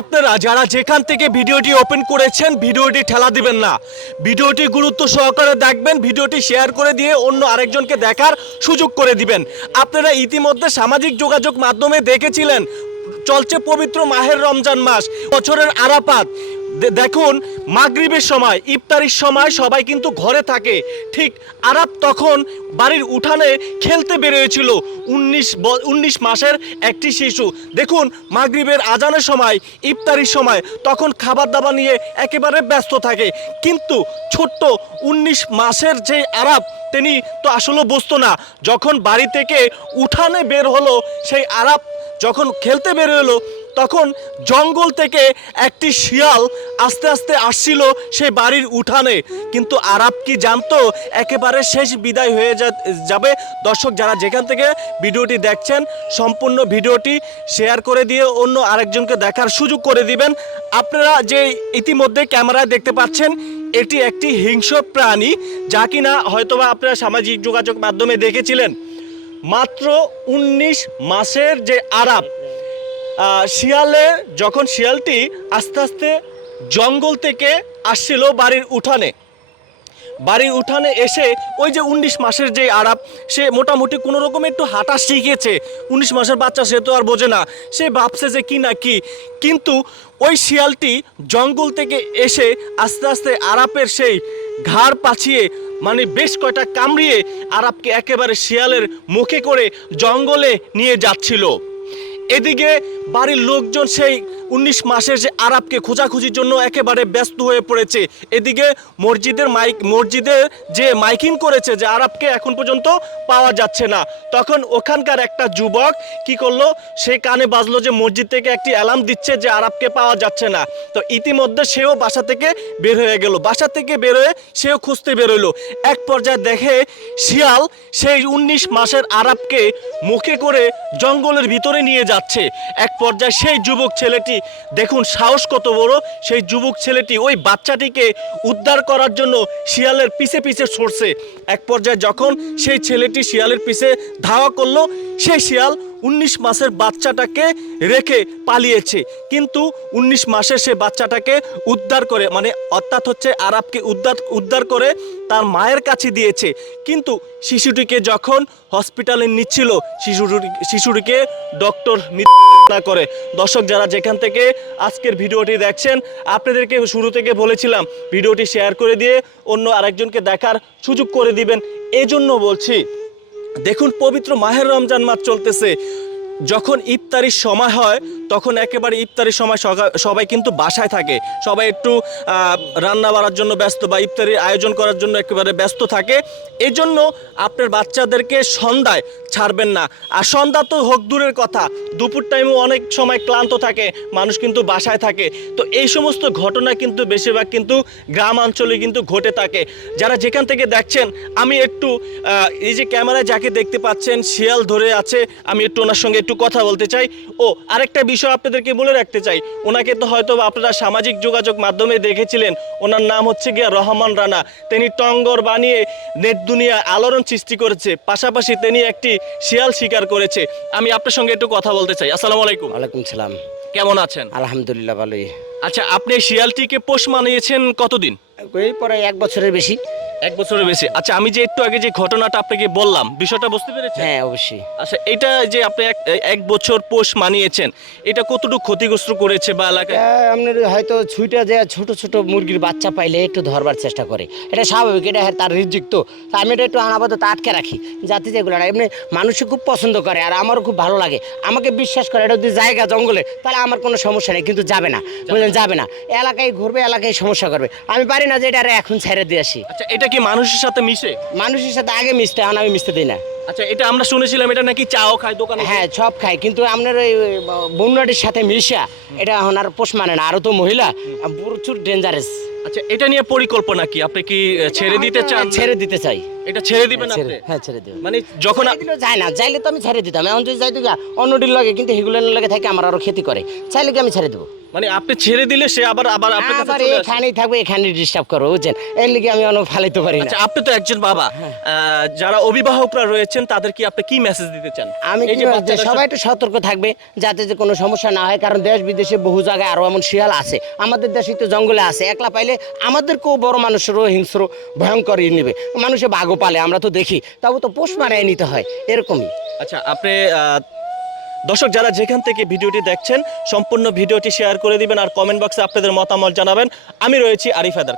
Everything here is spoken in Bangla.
আপনারা যারা যেখান থেকে ভিডিওটি ওপেন করেছেন, ভিডিওটি ঠেলা দিবেন না। ভিডিওটি গুরুত্ব সহকারে দেখবেন, ভিডিওটি শেয়ার করে দিয়ে অন্য আরেকজনকে দেখার সুযোগ করে দিবেন। আপনারা ইতিমধ্যে সামাজিক যোগাযোগ মাধ্যমে দেখেছিলেন চলছে পবিত্র মাহের রমজান মাস, বছরের আরাপাত দেখুন, মাগরিবের সময়, ইফতারির সময় সবাই কিন্তু ঘরে থাকে। ঠিক আরাপ তখন বাড়ির উঠানে খেলতে বেরিয়েছিল। উনিশ উনিশ মাসের একটি শিশু। দেখুন, মাগরিবের আজানের সময়, ইফতারির সময় তখন খাবার দাবার নিয়ে একেবারে ব্যস্ত থাকে। কিন্তু ছোট্ট উনিশ মাসের যে আরাপ তিনি তো আসলে বুঝতো না। যখন বাড়ি থেকে উঠানে বের হলো, সেই আরাপ যখন খেলতে বের হলো, তখন জঙ্গল থেকে একটি শিয়াল আস্তে আস্তে আসছিল সেই বাড়ির উঠানে। কিন্তু আরাব কি জানতো, একেবারে শেষ বিদায় হয়ে যাবে। দর্শক, যারা যেখান থেকে ভিডিওটি দেখছেন, সম্পূর্ণ ভিডিওটি শেয়ার করে দিয়ে অন্য আরেকজনকে দেখার সুযোগ করে দিবেন। আপনারা যে ইতিমধ্যে ক্যামেরায় দেখতে পাচ্ছেন, এটি একটি হিংস্র প্রাণী, যা কিনা হয়তোবা আপনারা সামাজিক যোগাযোগ মাধ্যমে দেখেছিলেন। মাত্র উনিশ মাসের যে আরাপ শিয়ালে, যখন শিয়ালটি আস্তে আস্তে জঙ্গল থেকে আসছিল বাড়ির উঠানে বাড়ির উঠানে এসে ওই যে উনিশ মাসের যে আরাপ, সে মোটামুটি কোনো রকম একটু হাঁটা শিখেছে। উনিশ মাসের বাচ্চা সে তো আর বোঝে না। সে ভাবছে যে কি না কি। কিন্তু ওই শিয়ালটি জঙ্গল থেকে এসে আস্তে আস্তে আরাপের সেই ঘাড় পাছিয়ে মানে বেশ কয়টা কামড়িয়ে আরাপকে একেবারে শিয়ালের মুখে করে জঙ্গলে নিয়ে যাচ্ছিল। এদিকে বাড়ির লোকজন সেই উনিশ মাসের যে আরাবকে খোঁজাখুঁজির জন্য একেবারে ব্যস্ত হয়ে পড়েছে। এদিকে মসজিদের মাইক মসজিদের যে মাইকিং করেছে যে আরাবকে এখন পর্যন্ত পাওয়া যাচ্ছে না। তখন ওখানকার একটা যুবক কি করল? সে কানে বাজলো যে মসজিদ থেকে একটি অ্যালার্ম দিচ্ছে যে আরাবকে পাওয়া যাচ্ছে না। তো ইতিমধ্যে সেও বাসা থেকে বের হয়ে গেল। বাসা থেকে বের হয়ে সেও খুঁজতে বেরোলো। এক পর্যায়ে দেখে শিয়াল সেই উনিশ মাসের আরাবকে মুখে করে জঙ্গলের ভিতরে নিয়ে যাচ্ছে। এক পর্যায়ে সেই যুবক ছেলেটি দেখুন সাহস কত বড়। সেই যুবক ছেলেটি ওই বাচ্চাটিকে উদ্ধার করার জন্য শিয়ালের পিছে পিছে সরছে। এক পর্যায়ে যখন সেই ছেলেটি শিয়ালের পিছে ধাওয়া করল, সেই শিয়াল উনিশ মাসের বাচ্চাটাকে রেখে পালিয়েছে। কিন্তু উনিশ মাসের সে বাচ্চাটাকে উদ্ধার করে মানে অর্থাৎ হচ্ছে আরবকে উদ্ধার উদ্ধার করে তার মায়ের কাছে দিয়েছে। কিন্তু শিশুটিকে যখন হসপিটালে নিচ্ছিল, শিশুটি, শিশুটিকে ডক্টর না করে। দর্শক যারা যেখান থেকে আজকের ভিডিওটি দেখছেন, আপনাদেরকে শুরু থেকে বলেছিলাম, ভিডিওটি শেয়ার করে দিয়ে অন্য আরেকজনকে দেখার সুযোগ করে দিবেন। এজন্য বলছি দেখুন পবিত্র মাহের রমজান মাস চলতেছে। যখন ইফতারির সময় হয়, তখন একেবারে ইফতারির সময় সবাই কিন্তু বাসায় থাকে। সবাই একটু রান্না বাড়ার জন্য ব্যস্ত বা ইফতারির আয়োজন করার জন্য একেবারে ব্যস্ত থাকে। এজন্য আপনার বাচ্চাদেরকে সন্ধ্যায় ছাড়বেন না। আর সন্ধ্যা তো হোক দূরের কথা। দুপুর টাইমও অনেক সময় ক্লান্ত থাকে, মানুষ কিন্তু বাসায় থাকে। তো এই সমস্ত ঘটনা কিন্তু বেশিরভাগ কিন্তু গ্রাম অঞ্চলে কিন্তু ঘটে থাকে। যারা যেখান থেকে দেখছেন, আমি একটু এই যে ক্যামেরায় যাকে দেখতে পাচ্ছেন, শিয়াল ধরে আছে, আমি একটু ওনার সঙ্গে একটু কথা বলতে চাই। ও আরেকটা বিষয় আপনাদেরকে বলে রাখতে চাই। ওনাকে তো হয়তো আপনারা সামাজিক যোগাযোগ মাধ্যমে দেখেছিলেন। ওনার নাম হচ্ছে গিয়া রহমান রানা। তিনি টঙ্গর বানিয়ে নেট দুনিয়া আলোড়ন সৃষ্টি করেছে। পাশাপাশি তিনি একটি শিয়াল শিকার করেছে। আমি আপনার সঙ্গে একটু কথা বলতে চাই। আসসালামু আলাইকুম। ওয়ালাইকুম সালাম। কেমন আছেন? আলহামদুলিল্লাহ ভালোই। আচ্ছা আপনি শিয়ালটিকে পোষ মানিয়েছেন কতদিন? এই পরে এক বছরের বেশি। এক বছরের বেশি। আচ্ছা আমি যে একটু আগে যে ঘটনাটা আপনাকে বললাম বিষয়টা বুঝতে পেরেছেন? হ্যাঁ অবশ্যই। আচ্ছা এটা যে আপনি এক এক বছর পোষ মানিয়েছেন এটা কতটুকু ক্ষতিগ্রস্ত করেছে বা এলাকায়? আপনার হয়তো ছুইটা যে ছোট ছোট মুরগির বাচ্চা পাইলে একটু ধরবার চেষ্টা করে। এটা স্বাভাবিক এটা তার রিজিক তো। আমি এটা একটু আনাপাতত আটকে রাখি যাতে যেগুলো না এমনি মানুষই খুব পছন্দ করে আর আমারও খুব ভালো লাগে। আমাকে বিশ্বাস করে এটা যদি জায়গা জঙ্গলে তাহলে আমার কোনো সমস্যা নেই কিন্তু যাবে না বুঝলেন যাবে না। এলাকায় ঘুরবে এলাকায় সমস্যা করবে। আমি পারি না যে এটা এখন ছেড়ে দিয়ে আসি। আচ্ছা এটা কি মানুষের সাথে মিশে? মানুষের সাথে আগে মিশতে এখন আমি মিশতে দিই না। আচ্ছা এটা আমরা শুনেছিলাম এটা নাকি চাও খায় দোকানে হ্যাঁ সব খায় কিন্তু আপনার ওই বন্যাটির সাথে মিশা এটা এখন আর পোষ মানে না আরও তো মহিলা প্রচুর ডেঞ্জারাস আচ্ছা এটা নিয়ে পরিকল্পনা কি? আপনি কি ছেড়ে দিতে চান? ছেড়ে দিতে চাই। এটা ছেড়ে দিবেন আপনি? হ্যাঁ ছেড়ে দেবো। মানে যখন যায় না চাইলে তো আমি ছেড়ে দিতাম। যদি যাইতো গিয়া অন্যটির লাগে কিন্তু হেগুলার লাগে থাকে আমার আরও ক্ষতি করে। চাইলে কি আমি ছেড়ে দেবো? মানে আপনি ছেড়ে দিলে সে আবার আবার আপনার কাছে চলে। এখানেই থাকবে এখানে ডিস্টার্ব করো বুঝছেন? এর লিগে আমি অন্য ফালাইতে পারি না। আচ্ছা আপনি তো একজন বাবা। যারা অভিভাবকরা রয়েছেন তাদের কি আপনি কি মেসেজ দিতে চান? আমি এই যে সবাই একটু সতর্ক থাকবে যাতে যে কোনো সমস্যা না হয় কারণ দেশ বিদেশে বহু জায়গায় আরও এমন শিয়াল আছে। আমাদের দেশে তো জঙ্গলে আছে একলা পাইলে আমাদেরকেও বড় মানুষেরও হিংস্র, ভয়ঙ্কর ই নেবে। মানুষে বাঘও পালে, আমরা তো দেখি। তবে তো পোষ মারায় নিতে হয়, এরকমই। আচ্ছা আপনি দর্শক যারা যেখান থেকে ভিডিওটি দেখছেন, সম্পূর্ণ ভিডিওটি শেয়ার করে দিবেন আর কমেন্ট বক্সে আপনাদের মতামত জানাবেন। আমি রয়েছি আরিফ হায়দার।